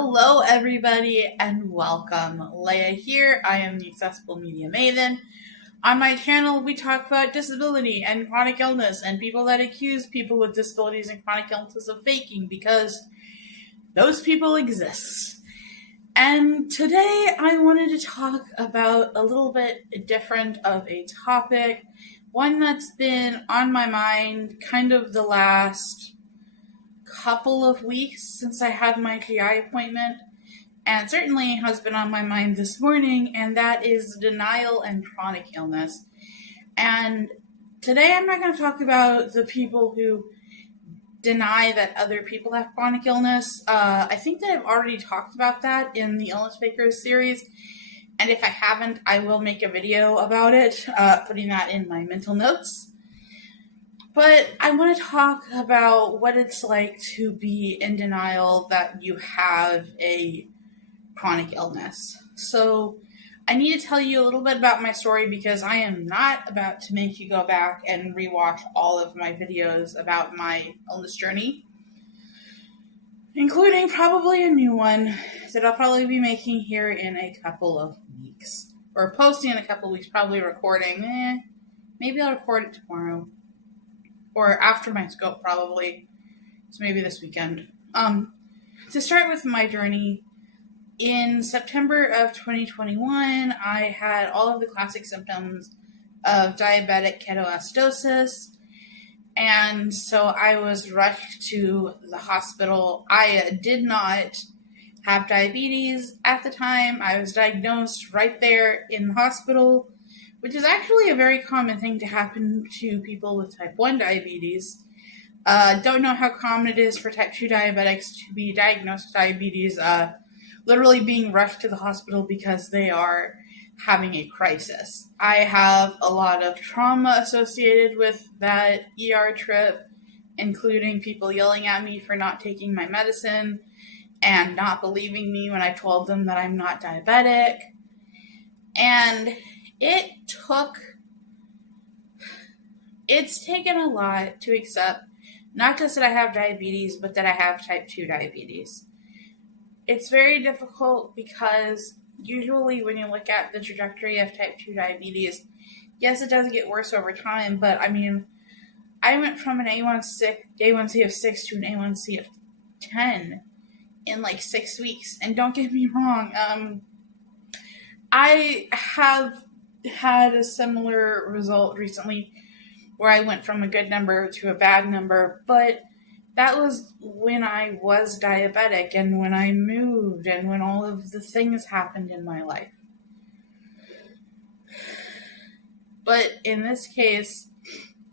Hello, everybody, and welcome. Leia here. I am the Accessible Media Maven. On my channel, we talk about disability and chronic illness and people that accuse people with disabilities and chronic illnesses of faking because those people exist. And today I wanted to talk about a little bit different of a topic, one that's been on my mind kind of the last couple of weeks since I had my GI appointment, and certainly has been on my mind this morning, and that is denial and chronic illness. And today I'm not going to talk about the people who deny that other people have chronic illness. I think that I've already talked about that in the Illness Fakers series, and if I haven't, I will make a video about it, putting that in my mental notes. But I want to talk about what it's like to be in denial that you have a chronic illness. So I need to tell you a little bit about my story because I am not about to make you go back and rewatch all of my videos about my illness journey, including probably a new one that I'll probably be making here in a couple of weeks. Or posting in a couple of weeks, probably recording. Maybe I'll record it tomorrow. Or after my scope, probably. So maybe this weekend. To start with my journey, in September of 2021, I had all of the classic symptoms of diabetic ketoacidosis. And so I was rushed to the hospital. I did not have diabetes at the time. I was diagnosed right there in the hospital, which is actually a very common thing to happen to people with type 1 diabetes. Don't know how common it is for type 2 diabetics to be diagnosed with diabetes, literally being rushed to the hospital because they are having a crisis. I have a lot of trauma associated with that ER trip, including people yelling at me for not taking my medicine and not believing me when I told them that I'm not diabetic. And it's taken a lot to accept not just that I have diabetes, but that I have type 2 diabetes. It's very difficult because usually when you look at the trajectory of type 2 diabetes, yes, it does get worse over time, but I mean, I went from an A1C of 6 to an A1C of 10 in like 6 weeks. And don't get me wrong, I have had a similar result recently where I went from a good number to a bad number, but that was when I was diabetic and when I moved and when all of the things happened in my life. But in this case,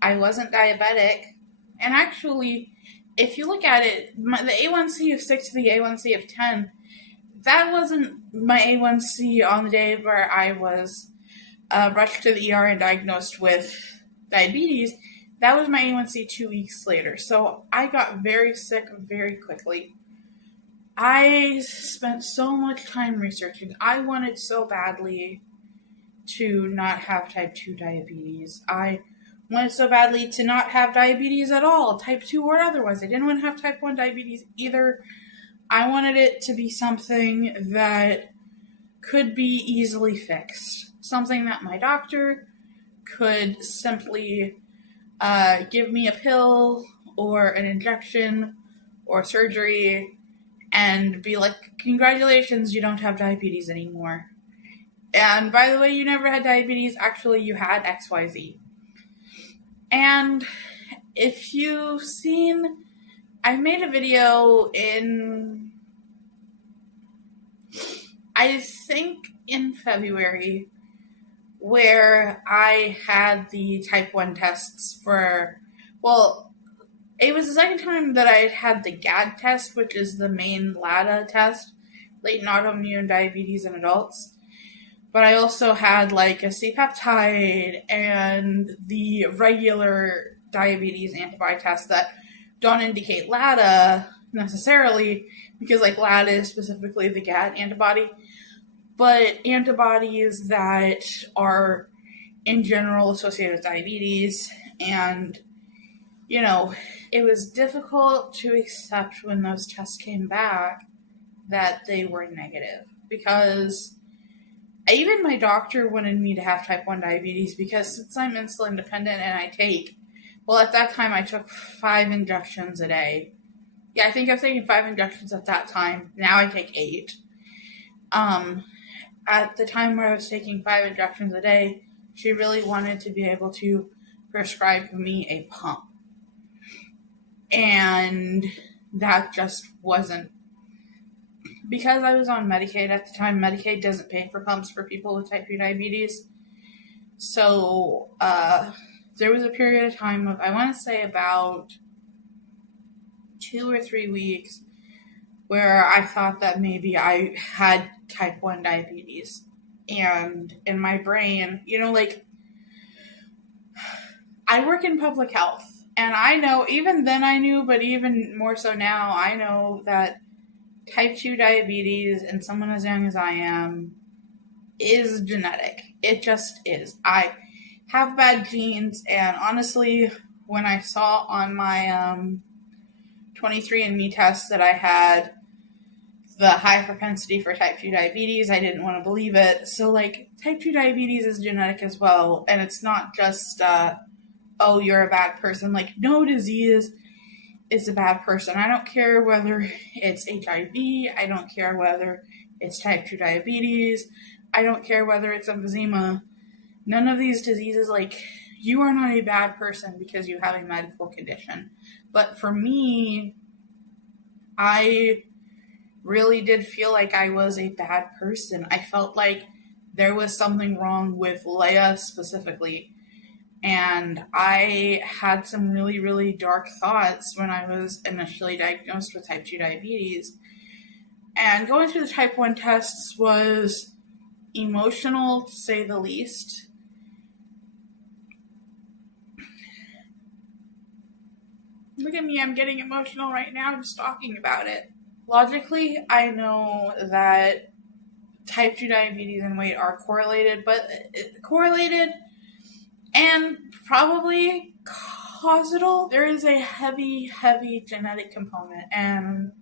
I wasn't diabetic, and actually, if you look at it, the A1C of 6 to the A1C of 10, that wasn't my A1C on the day where I was rushed to the ER and diagnosed with diabetes. That was my A1C 2 weeks later. So I got very sick very quickly. I spent so much time researching. I wanted so badly to not have type 2 diabetes. I wanted so badly to not have diabetes at all, type 2 or otherwise. I didn't want to have type 1 diabetes either. I wanted it to be something that could be easily fixed. Something that my doctor could simply give me a pill or an injection or surgery and be like, congratulations, you don't have diabetes anymore. And by the way, you never had diabetes. Actually, you had XYZ. And if you've seen, I made a video I think in February, where I had the type 1 tests it was the second time that I had the GAD test, which is the main LADA test, latent autoimmune diabetes in adults. But I also had like a C-peptide and the regular diabetes antibody test that don't indicate LADA necessarily, because like LADA is specifically the GAD antibody, but antibodies that are in general associated with diabetes. And, you know, it was difficult to accept when those tests came back that they were negative, because even my doctor wanted me to have type 1 diabetes because since I'm insulin dependent and at that time I took 5 injections a day. Yeah, I think I was taking 5 injections at that time. Now I take 8. At the time where I was taking 5 injections a day, she really wanted to be able to prescribe me a pump. And that just wasn't, because I was on Medicaid at the time. Medicaid doesn't pay for pumps for people with type 2 diabetes. So there was a period of time of, I want to say about 2 or 3 weeks, where I thought that maybe I had type 1 diabetes. And in my brain, I work in public health. And I know, even then I knew, but even more so now, I know that type 2 diabetes in someone as young as I am is genetic. It just is. I have bad genes, and honestly, when I saw on my 23andMe test that I had the high propensity for type 2 diabetes, I didn't want to believe it. So, type 2 diabetes is genetic as well, and it's not just, oh, you're a bad person. No disease is a bad person. I don't care whether it's HIV, I don't care whether it's type 2 diabetes, I don't care whether it's emphysema. None of these diseases, you are not a bad person because you have a medical condition. But for me, I really did feel like I was a bad person. I felt like there was something wrong with Leia specifically. And I had some really, really dark thoughts when I was initially diagnosed with type 2 diabetes. And going through the type 1 tests was emotional, to say the least. Look at me, I'm getting emotional right now just talking about it. Logically, I know that type 2 diabetes and weight are correlated, and probably causal. There is a heavy, heavy genetic component, and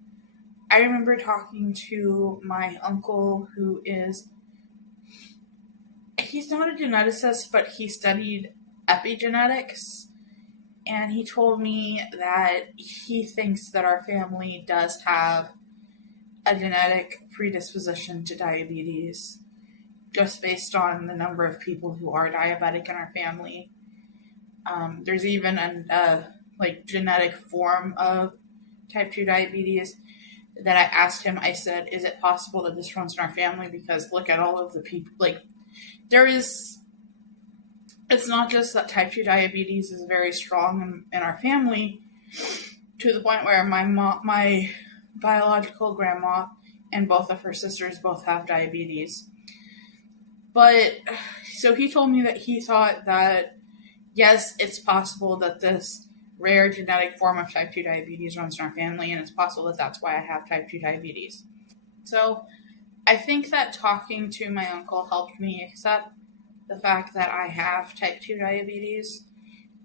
I remember talking to my uncle he's not a geneticist, but he studied epigenetics, and he told me that he thinks that our family does have a genetic predisposition to diabetes, just based on the number of people who are diabetic in our family. There's even a genetic form of type 2 diabetes that I asked him. I said, is it possible that this runs in our family? Because look at all of the people, it's not just that type 2 diabetes is very strong in our family, to the point where my biological grandma and both of her sisters both have diabetes. But, so he told me that he thought that, yes, it's possible that this rare genetic form of type 2 diabetes runs in our family, and it's possible that that's why I have type 2 diabetes. So, I think that talking to my uncle helped me accept the fact that I have type 2 diabetes.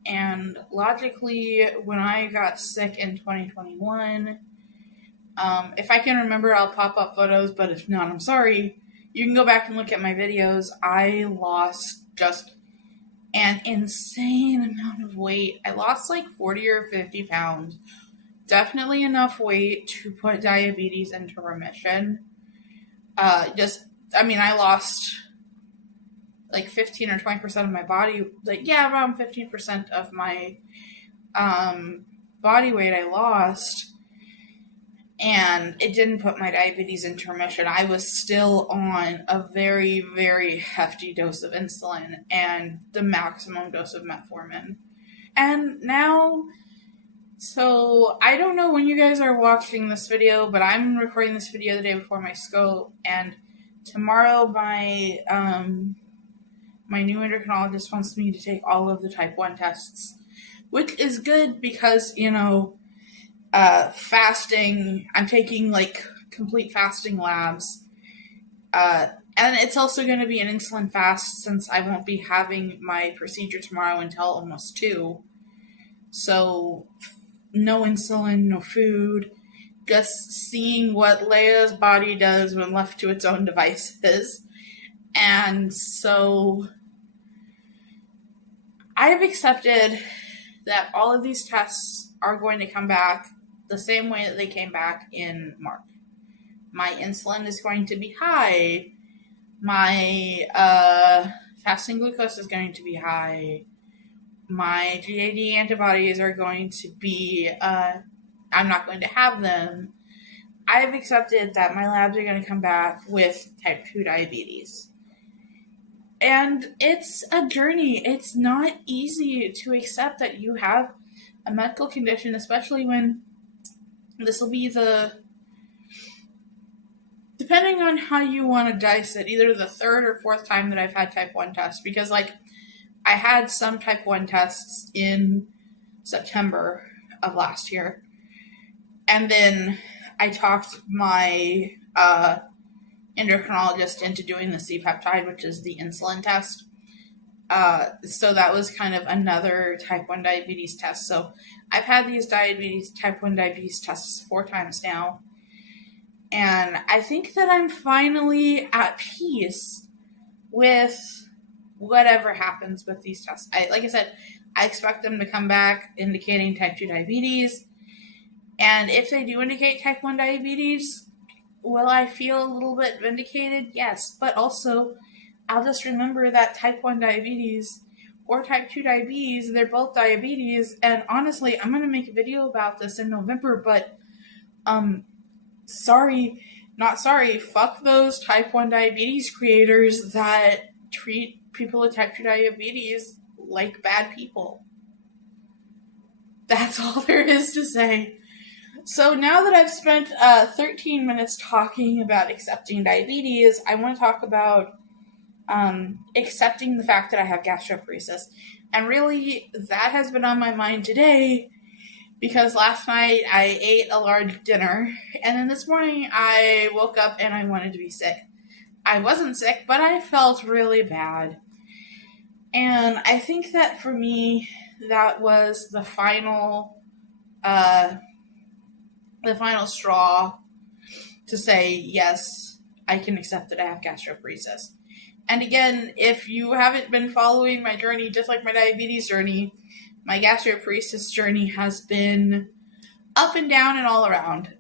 And logically, when I got sick in 2021, if I can remember, I'll pop up photos, but if not, I'm sorry. You can go back and look at my videos. I lost just an insane amount of weight. I lost 40 or 50 pounds. Definitely enough weight to put diabetes into remission. I lost 15 or 20% of my body. Around 15% of my body weight I lost. And it didn't put my diabetes into remission. I was still on a very, very hefty dose of insulin and the maximum dose of metformin. And now, so I don't know when you guys are watching this video, but I'm recording this video the day before my scope. And tomorrow my new endocrinologist wants me to take all of the type 1 tests, which is good because, fasting, I'm taking complete fasting labs, and it's also going to be an insulin fast since I won't be having my procedure tomorrow until almost 2. So no insulin, no food, just seeing what Leia's body does when left to its own devices. And so I've accepted that all of these tests are going to come back the same way that they came back in March. My insulin is going to be high. My fasting glucose is going to be high. My GAD antibodies are going to be, I'm not going to have them. I've accepted that my labs are going to come back with type 2 diabetes. And it's a journey. It's not easy to accept that you have a medical condition, especially when this will be depending on how you want to dice it, either the third or fourth time that I've had type 1 tests. Because, I had some type 1 tests in September of last year. And then I talked my endocrinologist into doing the C-peptide, which is the insulin test. So that was kind of another type 1 diabetes test. So I've had these type 1 diabetes tests 4 times now. And I think that I'm finally at peace with whatever happens with these tests. Like I said, I expect them to come back indicating type 2 diabetes. And if they do indicate type 1 diabetes, will I feel a little bit vindicated? Yes. But also, I'll just remember that type 1 diabetes or type 2 diabetes, they're both diabetes. And honestly, I'm going to make a video about this in November, but fuck those type 1 diabetes creators that treat people with type 2 diabetes like bad people. That's all there is to say. So now that I've spent 13 minutes talking about accepting diabetes, I want to talk about accepting the fact that I have gastroparesis. And really, that has been on my mind today because last night I ate a large dinner, and then this morning I woke up and I wanted to be sick. I wasn't sick, but I felt really bad. And I think that for me, that was the final straw to say, yes, I can accept that I have gastroparesis. And again, if you haven't been following my journey, just like my diabetes journey, my gastroparesis journey has been up and down and all around.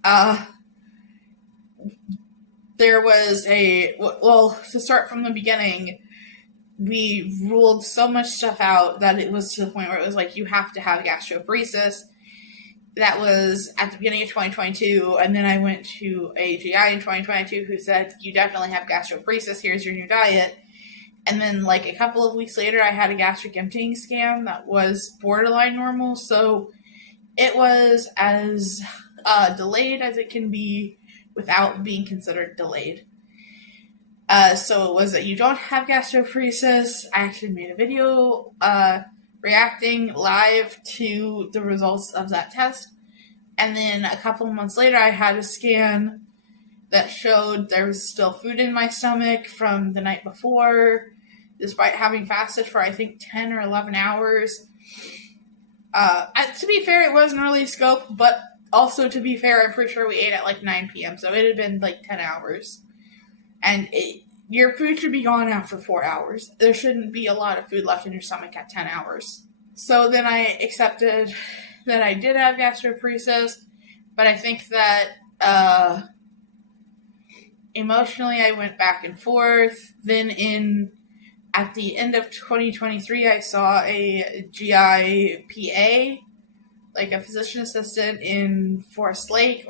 There was to start from the beginning, we ruled so much stuff out that it was to the point where it was like, you have to have gastroparesis. That was at the beginning of 2022, and then I went to a GI in 2022 who said, you definitely have gastroparesis, here's your new diet. And then a couple of weeks later, I had a gastric emptying scan that was borderline normal, so it was as delayed as it can be without being considered delayed. So it was that you don't have gastroparesis. I actually made a video reacting live to the results of that test. And then a couple of months later, I had a scan that showed there was still food in my stomach from the night before, despite having fasted for, I think, 10 or 11 hours. To be fair, it was an early scope, but also, to be fair, I'm pretty sure we ate at 9 p.m., so it had been 10 hours. And your food should be gone after 4 hours. There shouldn't be a lot of food left in your stomach at 10 hours. So then I accepted that I did have gastroparesis, but I think that emotionally I went back and forth. Then at the end of 2023, I saw a GI PA, a physician assistant in Forest Lake,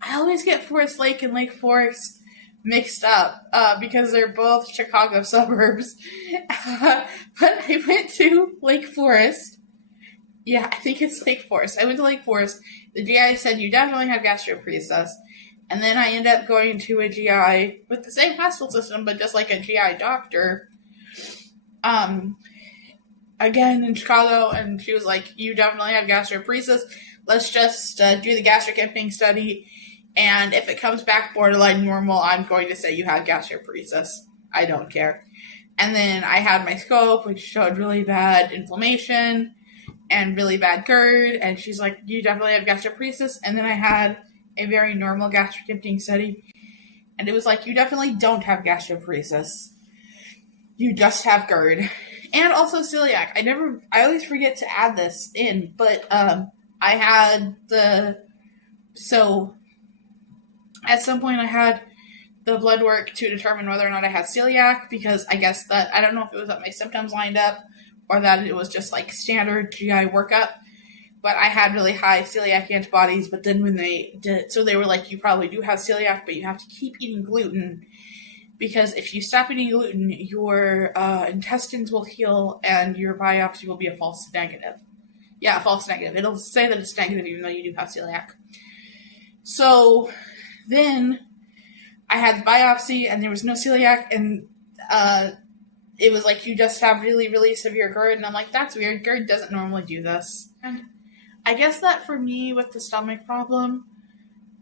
I always get Forest Lake and Lake Forest mixed up because they're both Chicago suburbs. But I went to Lake Forest. Yeah, I think it's Lake Forest. I went to Lake Forest. The GI said, you definitely have gastroparesis. And then I ended up going to a GI with the same hospital system, but just a GI doctor. Again, in Chicago, and she was like, you definitely have gastroparesis. Let's just do the gastric emptying study. And if it comes back borderline normal, I'm going to say you have gastroparesis. I don't care. And then I had my scope, which showed really bad inflammation. and really bad GERD, and she's like, you definitely have gastroparesis. And then I had a very normal gastric emptying study, and it was like, you definitely don't have gastroparesis. You just have GERD. And also celiac. I always forget to add this in, but I had so at some point I had the blood work to determine whether or not I had celiac, because I guess that, I don't know if it was that my symptoms lined up or that it was just like standard GI workup, but I had really high celiac antibodies. But then when they did, so they were like, you probably do have celiac, but you have to keep eating gluten, because if you stop eating gluten, your intestines will heal and your biopsy will be a false negative. Yeah, a false negative. It'll say that it's negative even though you do have celiac. So then I had the biopsy and there was no celiac, and it was like, you just have really, really severe GERD. And I'm like, that's weird. GERD doesn't normally do this. And I guess that for me with the stomach problem,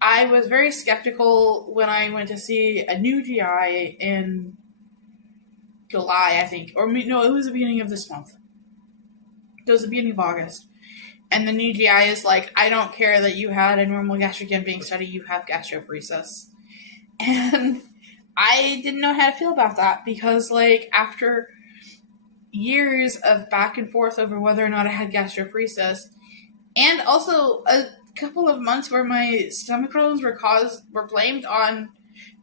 I was very skeptical when I went to see a new GI in July, I think. Or no, it was the beginning of this month. It was the beginning of August. And the new GI is like, I don't care that you had a normal gastric emptying study, you have gastroparesis. And I didn't know how to feel about that, because like after years of back and forth over whether or not I had gastroparesis, and also a couple of months where my stomach problems were blamed on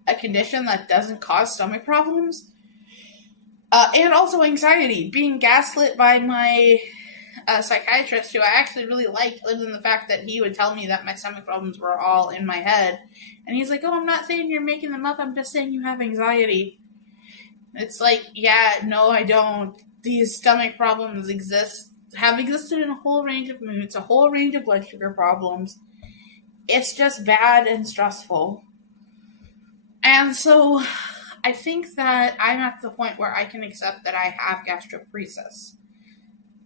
a condition that doesn't cause stomach problems, and also anxiety, being gaslit by my psychiatrist, who I actually really liked, other than the fact that he would tell me that my stomach problems were all in my head. And he's like, oh, I'm not saying you're making them up, I'm just saying you have anxiety. It's like, yeah, no, I don't. These stomach problems have existed in a whole range of moods, a whole range of blood sugar problems. It's just bad and stressful. And so I think that I'm at the point where I can accept that I have gastroparesis.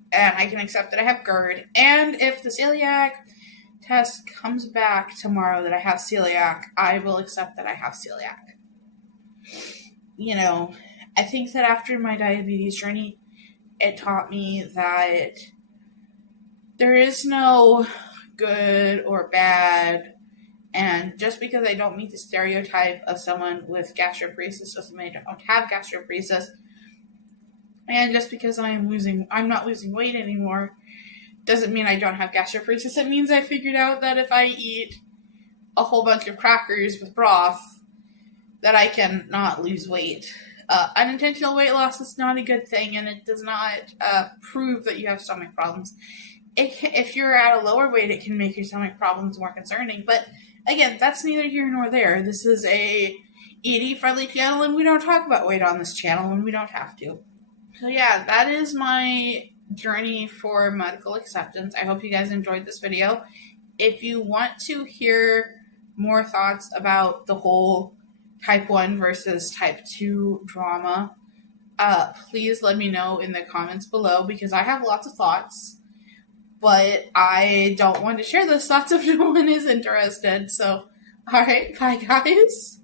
And I can accept that I have GERD. And if the celiac test comes back tomorrow that I have celiac, I will accept that I have celiac. You know, I think that after my diabetes journey, it taught me that there is no good or bad, and just because I don't meet the stereotype of someone with gastroparesis doesn't mean I don't have gastroparesis. And just because I'm not losing weight anymore, doesn't mean I don't have gastroparesis. It means I figured out that if I eat a whole bunch of crackers with broth, that I can not lose weight. Unintentional weight loss is not a good thing, and it does not prove that you have stomach problems. If you're at a lower weight, it can make your stomach problems more concerning. But again, that's neither here nor there. This is a ED-friendly channel, and we don't talk about weight on this channel when we don't have to. So yeah, that is my journey for medical acceptance. I hope you guys enjoyed this video. If you want to hear more thoughts about the whole type 1 versus type 2 drama, please let me know in the comments below, because I have lots of thoughts, but I don't want to share those thoughts if no one is interested. So, alright, bye guys.